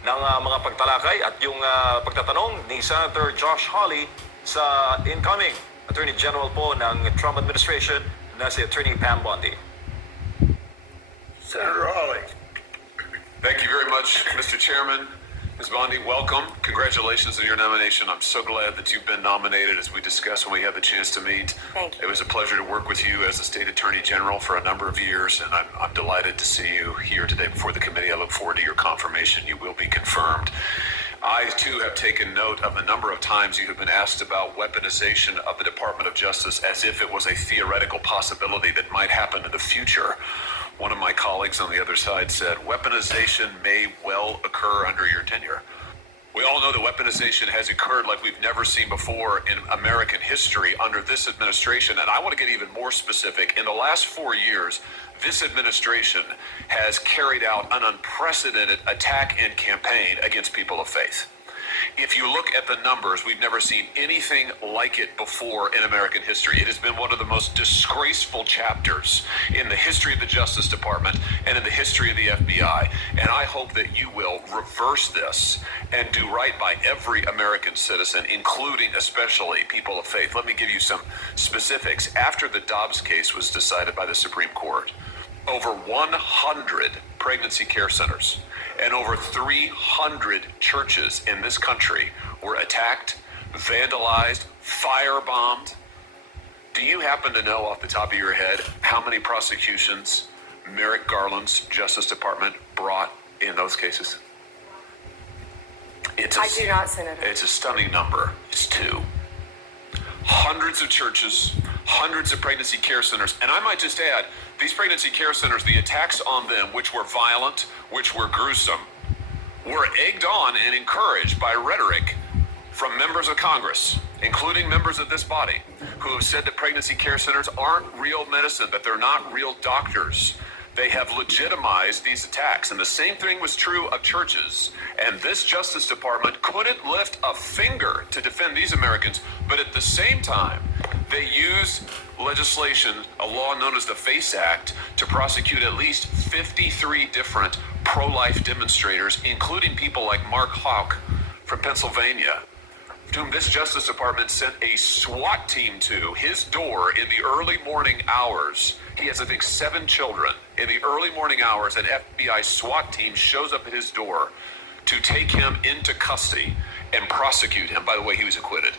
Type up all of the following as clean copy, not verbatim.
ng mga pagtalakay at yung pagtatanong ni Senator Josh Hawley sa incoming Attorney General po ng Trump administration na si Attorney Pam Bondi. Senator Hawley. Thank you very much, Mr. Chairman. Ms. Bondi, welcome. Congratulations on your nomination. I'm so glad that you've been nominated, as we discussed when we had the chance to meet. Thank you. It was a pleasure to work with you as the State Attorney General for a number of years, and I'm delighted to see you here today before the committee. I look forward to your confirmation. You will be confirmed. I, too, have taken note of a number of times you have been asked about weaponization of the Department of Justice as if it was a theoretical possibility that might happen in the future. One of my colleagues on the other side said, weaponization may well occur under your tenure. We all know that weaponization has occurred like we've never seen before in American history under this administration. And I want to get even more specific. In the last 4 years, this administration has carried out an unprecedented attack and campaign against people of faith. If you look at the numbers, we've never seen anything like it before in American history. It has been one of the most disgraceful chapters in the history of the Justice Department and in the history of the FBI. And I hope that you will reverse this and do right by every American citizen, including especially people of faith. Let me give you some specifics. After the Dobbs case was decided by the Supreme Court, over 100 pregnancy care centers and over 300 churches in this country were attacked, vandalized, firebombed. Do you happen to know off the top of your head how many prosecutions Merrick Garland's Justice Department brought in those cases? I do not, Senator. It's a stunning number. It's 2. Hundreds of churches, hundreds of pregnancy care centers. And I might just add, these pregnancy care centers, the attacks on them, which were violent, which were gruesome, were egged on and encouraged by rhetoric from members of Congress, including members of this body, who have said that pregnancy care centers aren't real medicine, that they're not real doctors. They have legitimized these attacks. And the same thing was true of churches. And this Justice Department couldn't lift a finger to defend these Americans, but at the same time, they used legislation, a law known as the FACE Act, to prosecute at least 53 different pro-life demonstrators, including people like Mark Houck from Pennsylvania, to whom this Justice Department sent a SWAT team to his door in the early morning hours. He has, I think, 7 children. In the early morning hours, an FBI SWAT team shows up at his door to take him into custody and prosecute him. By the way, he was acquitted.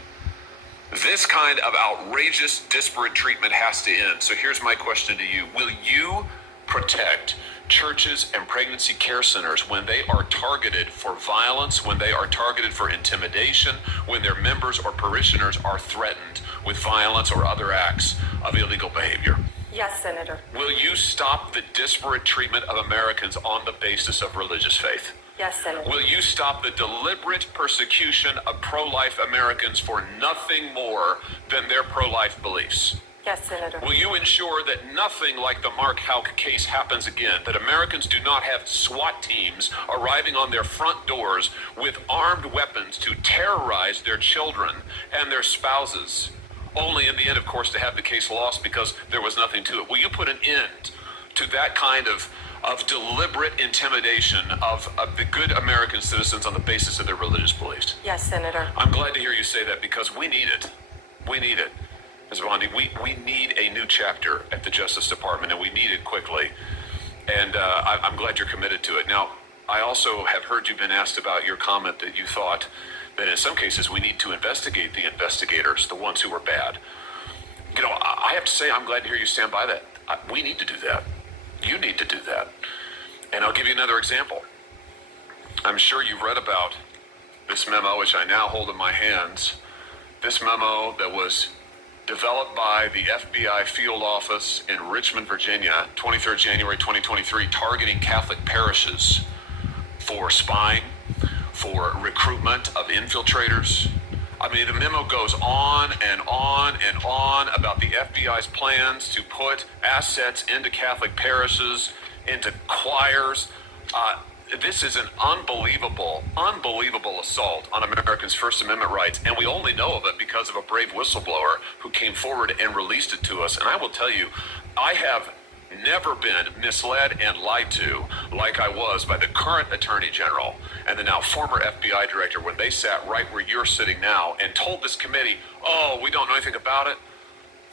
This kind of outrageous, disparate treatment has to end. So here's my question to you. Will you protect churches and pregnancy care centers when they are targeted for violence, when they are targeted for intimidation, when their members or parishioners are threatened with violence or other acts of illegal behavior? Yes, Senator. Will you stop the disparate treatment of Americans on the basis of religious faith? Yes, Senator. Will you stop the deliberate persecution of pro-life Americans for nothing more than their pro-life beliefs? Yes, Senator. Will you ensure that nothing like the Mark Houck case happens again, that Americans do not have SWAT teams arriving on their front doors with armed weapons to terrorize their children and their spouses, only in the end, of course, to have the case lost because there was nothing to it? Will you put an end to that kind of deliberate intimidation of the good American citizens on the basis of their religious beliefs? Yes, Senator. I'm glad to hear you say that because we need it. We need it. Ms. Bondi, we need a new chapter at the Justice Department, and we need it quickly. And I'm glad you're committed to it. Now, I also have heard you've been asked about your comment that you thought that in some cases we need to investigate the investigators, the ones who were bad. You know, I have to say I'm glad to hear you stand by that. We need to do that. You need to do that. And I'll give you another example. I'm sure you've read about this memo, which I now hold in my hands. This memo that was developed by the FBI field office in Richmond, Virginia, 23rd January 2023, targeting Catholic parishes for spying, for recruitment of infiltrators. I mean, the memo goes on and on and on about the FBI's plans to put assets into Catholic parishes, into choirs. This is an unbelievable assault on Americans' First Amendment rights, and we only know of it because of a brave whistleblower who came forward and released it to us. And I will tell you, I have never been misled and lied to like I was by the current Attorney General and the now former FBI Director when they sat right where you're sitting now and told this committee, oh, we don't know anything about it.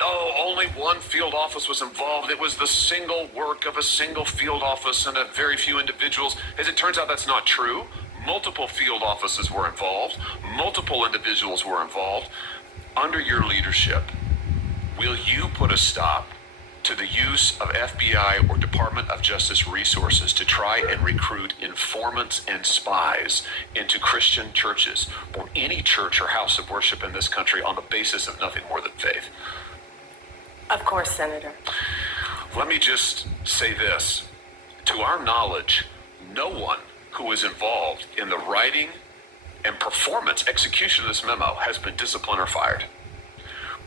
Oh, only one field office was involved. It was the single work of a single field office and a very few individuals. As it turns out, that's not true. Multiple field offices were involved. Multiple individuals were involved. Under your leadership, will you put a stop to the use of FBI or Department of Justice resources to try and recruit informants and spies into Christian churches or any church or house of worship in this country on the basis of nothing more than faith? Of course, Senator. Let me just say this. To our knowledge, no one who was involved in the writing and performance, execution of this memo has been disciplined or fired.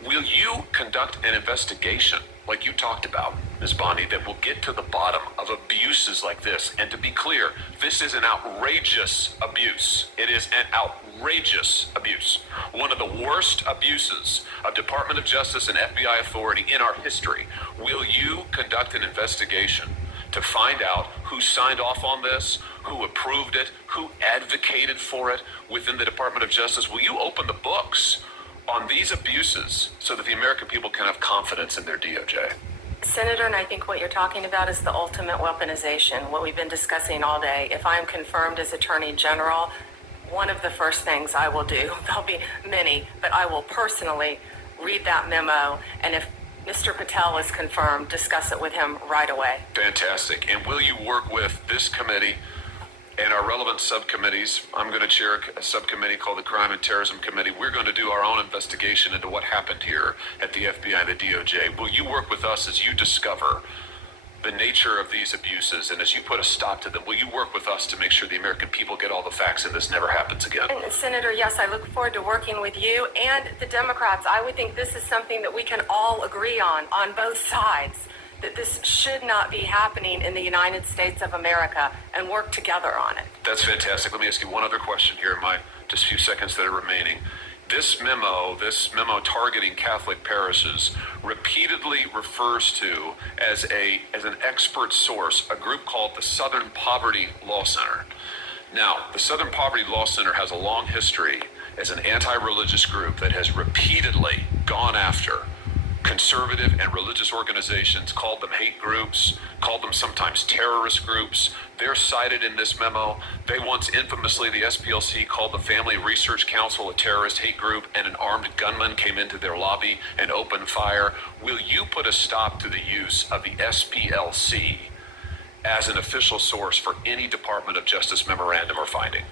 Will you conduct an investigation, like you talked about, Ms. Bondi, that will get to the bottom of abuses like this? And to be clear, this is an outrageous abuse. It is an outrageous abuse. One of the worst abuses of Department of Justice and FBI authority in our history. Will you conduct an investigation to find out who signed off on this, who approved it, who advocated for it within the Department of Justice? Will you open the books on these abuses so that the American people can have confidence in their DOJ? Senator, and I think what you're talking about is the ultimate weaponization, what we've been discussing all day. If I'm confirmed as Attorney General, one of the first things I will do, there'll be many, but I will personally read that memo, and if Mr. Patel is confirmed, discuss it with him right away. Fantastic. And will you work with this committee and our relevant subcommittees? I'm going to chair a subcommittee called the Crime and Terrorism Committee. We're going to do our own investigation into what happened here at the FBI and the DOJ. Will you work with us as you discover the nature of these abuses and as you put a stop to them? Will you work with us to make sure the American people get all the facts and this never happens again? And Senator, yes, I look forward to working with you and the Democrats. I would think this is something that we can all agree on both sides, that this should not be happening in the United States of America, and work together on it. That's fantastic. Let me ask you one other question here in my just few seconds that are remaining. This memo targeting Catholic parishes repeatedly refers to as an expert source a group called the Southern Poverty Law Center. Now, the Southern Poverty Law Center has a long history as an anti-religious group that has repeatedly gone after conservative and religious organizations, called them hate groups, called them sometimes terrorist groups. They're cited in this memo. They once infamously, the SPLC called the Family Research Council a terrorist hate group, and an armed gunman came into their lobby and opened fire. Will you put a stop to the use of the SPLC as an official source for any Department of Justice memorandum or finding?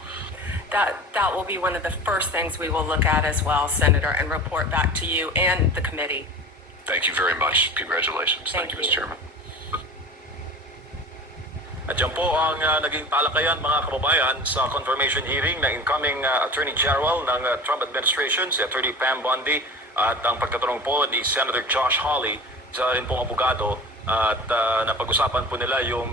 That will be one of the first things we will look at as well, Senator, and report back to you and the committee. Thank you very much. Congratulations. Thank you, Mr. Chairman. At yan po ang naging talakayan, mga kababayan, sa confirmation hearing ng incoming Attorney General ng Trump administration, si Attorney Pam Bondi, at ang pagtatanong po ni Senator Josh Hawley, isa rin pong abogado, at napag-usapan po nila yung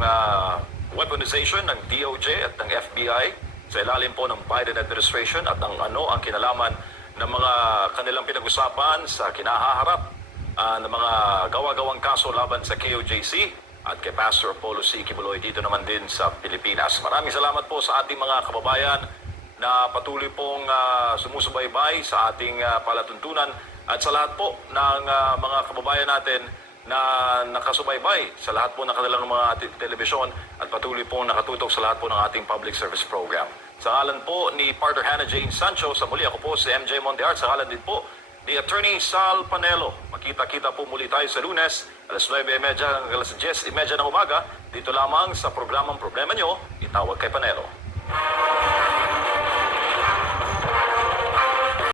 weaponization ng DOJ at ng FBI sa ilalim po ng Biden administration at ang kinalaman ng mga kanilang pinag-usapan sa kinahaharap ng mga gawa-gawang kaso laban sa KOJC at kay Pastor Apollo C. Kibuloy dito naman din sa Pilipinas. Maraming salamat po sa ating mga kababayan na patuloy pong sumusubaybay sa ating palatuntunan at sa lahat po ng mga kababayan natin na nakasubaybay sa lahat po ng kanilang mga telebisyon at patuloy pong nakatutok sa lahat po ng ating public service program. Sa ngalan po ni Partner Hannah Jane Sancho, sa muli ako po si MJ Mondeart, sa ngalan din po ni Attorney Sal Panelo. Makita-kita po muli tayo sa Lunes, alas 9:30 hanggang alas 10:30 ng umaga, dito lamang sa programang Problema Nyo, Itawag kay Panelo.